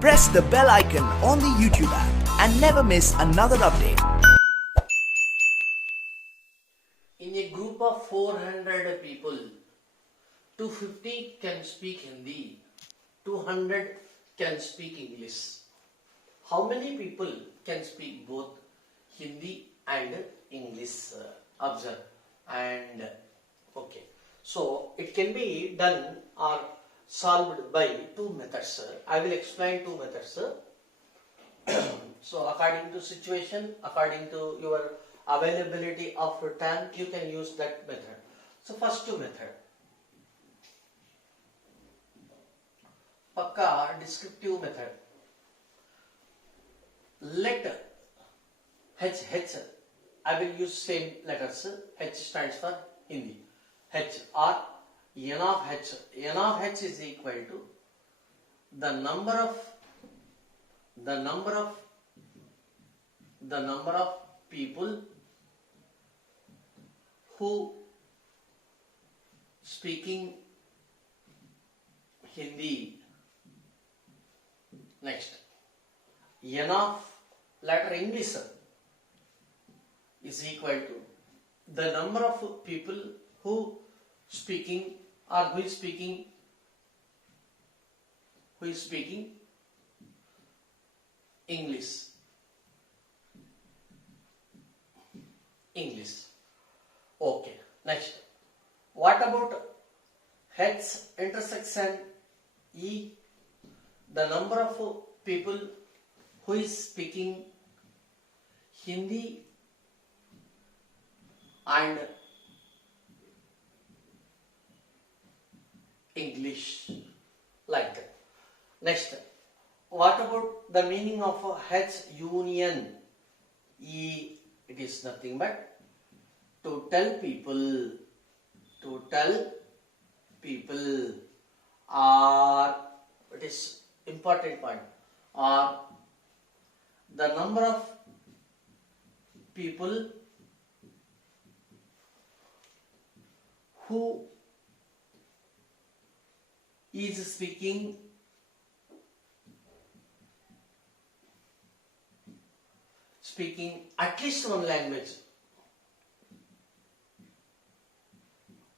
Press the bell icon on the YouTube app and never miss another update. In a group of 400 people, 250 can speak Hindi, 200 can speak English. How many people can speak both Hindi and English? Observe. And okay, so it can be done or solved by two methods. I will explain two methods. So according to situation, according to your availability of time, you can use that method. So first two method, Pakka descriptive method. Let H, I will use same letters. H stands for Hindi. H or N of H. N of H is equal to the number of people who speaking Hindi. Next, N of letter English is equal to the number of people who speaking or who is speaking English. Okay. Next, what about H intersection E? The number of people who is speaking Hindi and English, like that. Next, what about the meaning of H union E? It is nothing but to tell people, or it is important point, or the number of people who is speaking at least one language,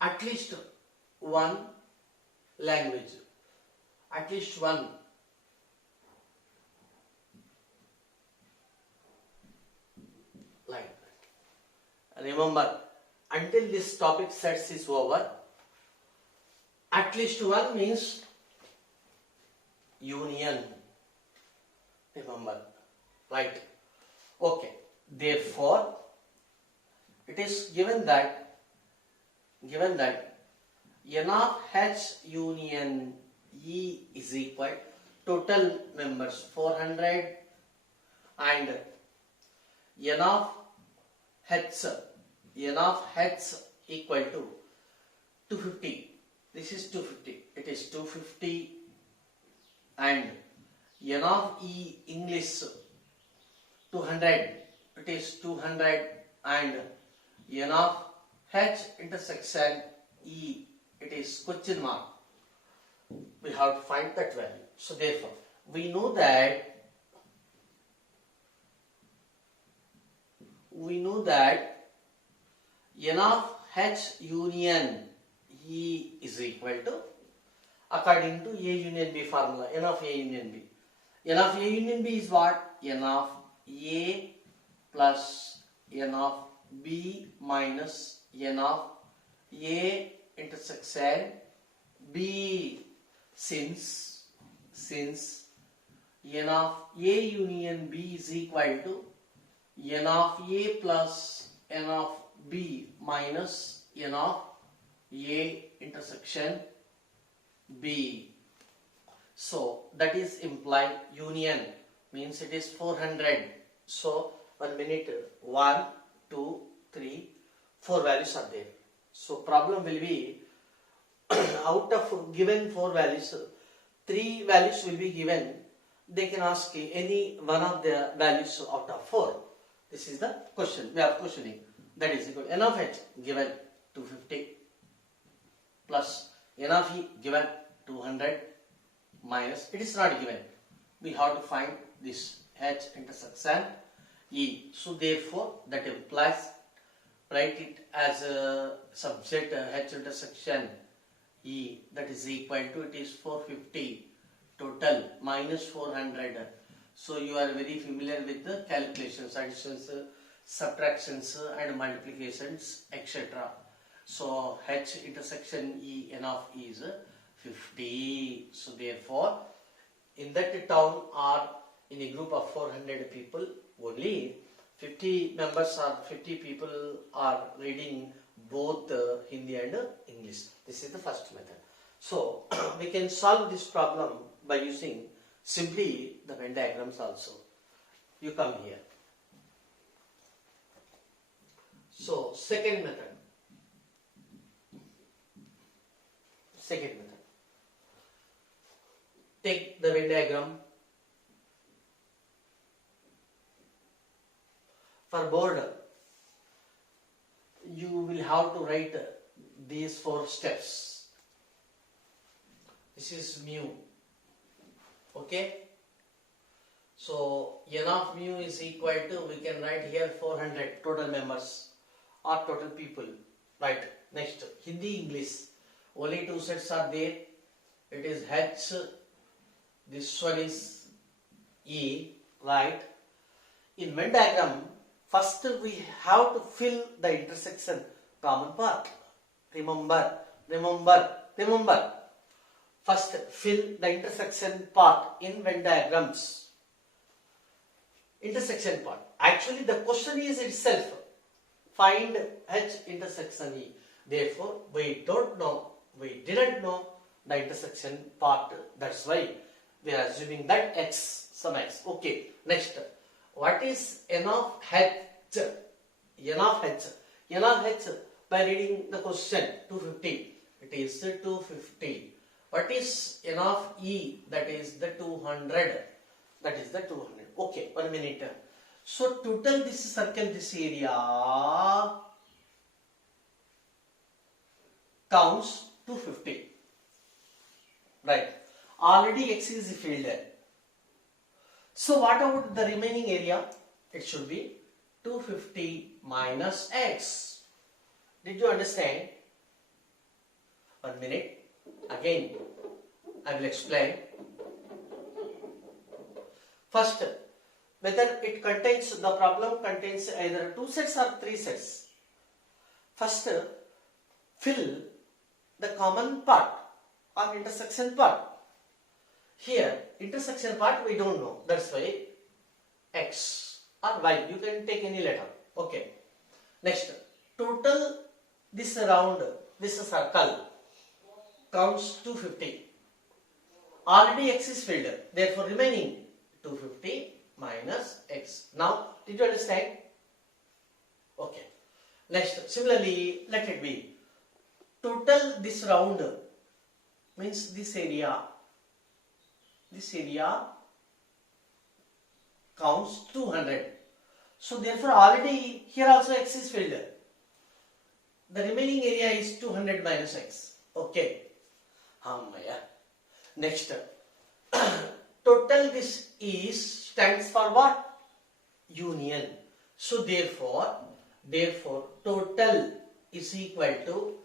at least one language, at least one like that. Remember, until this topic sets is over, at least one means union. Remember, right? Okay. Therefore, it is given that N of H union E is equal total members 400 and N of H equal to 250. This is 250. It is 250 and N of E English 200. It is 200 and N of H intersection E, it is question mark. We have to find that value. So therefore, we know that N of H union E is equal to, according to A union B formula, N of A union B. N of A union B is what? N of A plus N of B minus N of A intersection B, since N of A union B is equal to N of A plus N of B minus N of A intersection B. So that is implied union, means it is 400. So 1 minute, 1, 2, 3, 4 values are there. So problem will be out of given 4 values, 3 values will be given. They can ask any one of the values out of 4. This is the question. We are questioning. That is equal to N of H given 250 plus N of E given 200 minus, it is not given, we have to find this H intersection E. So therefore that implies write it as a subject H intersection E, that is equal to, it is 450 total minus 400. So you are very familiar with the calculations, additions, subtractions and multiplications, etc. So H intersection E, N of E is 50. So therefore in that town or in a group of 400 people, only 50 members or 50 people are reading both Hindi and English. This is the first method. So we can solve this problem by using simply the Venn diagrams also. You come here. So second method. Take the Venn diagram. For board, you will have to write these 4 steps. This is mu. Okay. So N of mu is equal to, we can write here 400 total members or total people. Right. Next, Hindi, English. Only 2 sets are there. It is H. This one is E. Right. In Venn diagram, first we have to fill the intersection common part. Remember. First fill the intersection part in Venn diagrams. Intersection part. Actually the question is itself, find H intersection E. Therefore we didn't know the intersection part. That's why we are assuming that X, some X. Okay. Next. What is N of H? N of H, by reading the question, 250. It is 250. What is N of E? That is the 200. Okay, 1 minute. So total this circle, this area counts 250. Right. Already X is filled. So what about the remaining area? It should be 250 minus X. Did you understand? 1 minute. Again, I will explain. First, whether it contains, the problem contains either 2 sets or 3 sets. First, fill the common part or intersection part. Here, intersection part we don't know. That's why X or Y. You can take any letter. Okay. Next, total this round, this circle counts 250. Already X is filled. Therefore, remaining 250 minus X. Now, did you understand? Okay. Next, similarly, let it be. Total this round means this area. This area counts 200. So therefore already here also X is filled. The remaining area is 200 minus X. Okay. Next. Total this is stands for what? Union. So therefore total is equal to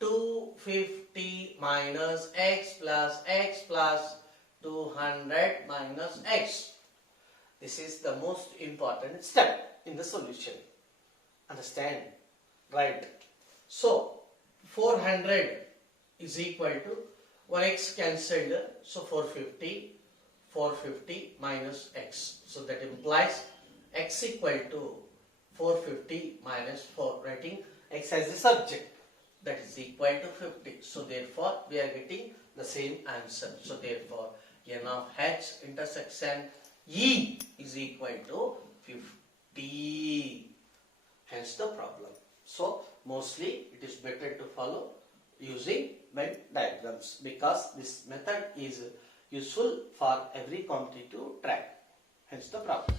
250 minus X plus 200 minus X. This is the most important step in the solution. Understand? Right. So 400 is equal to 1x cancelled. So 450 minus X. So that implies X equal to 450 minus 4. Writing X as a subject. That is equal to 50. So therefore we are getting the same answer. So therefore N of H intersection E is equal to 50. Hence the problem. So mostly it is better to follow using Venn diagrams because this method is useful for every competitive track. Hence the problem.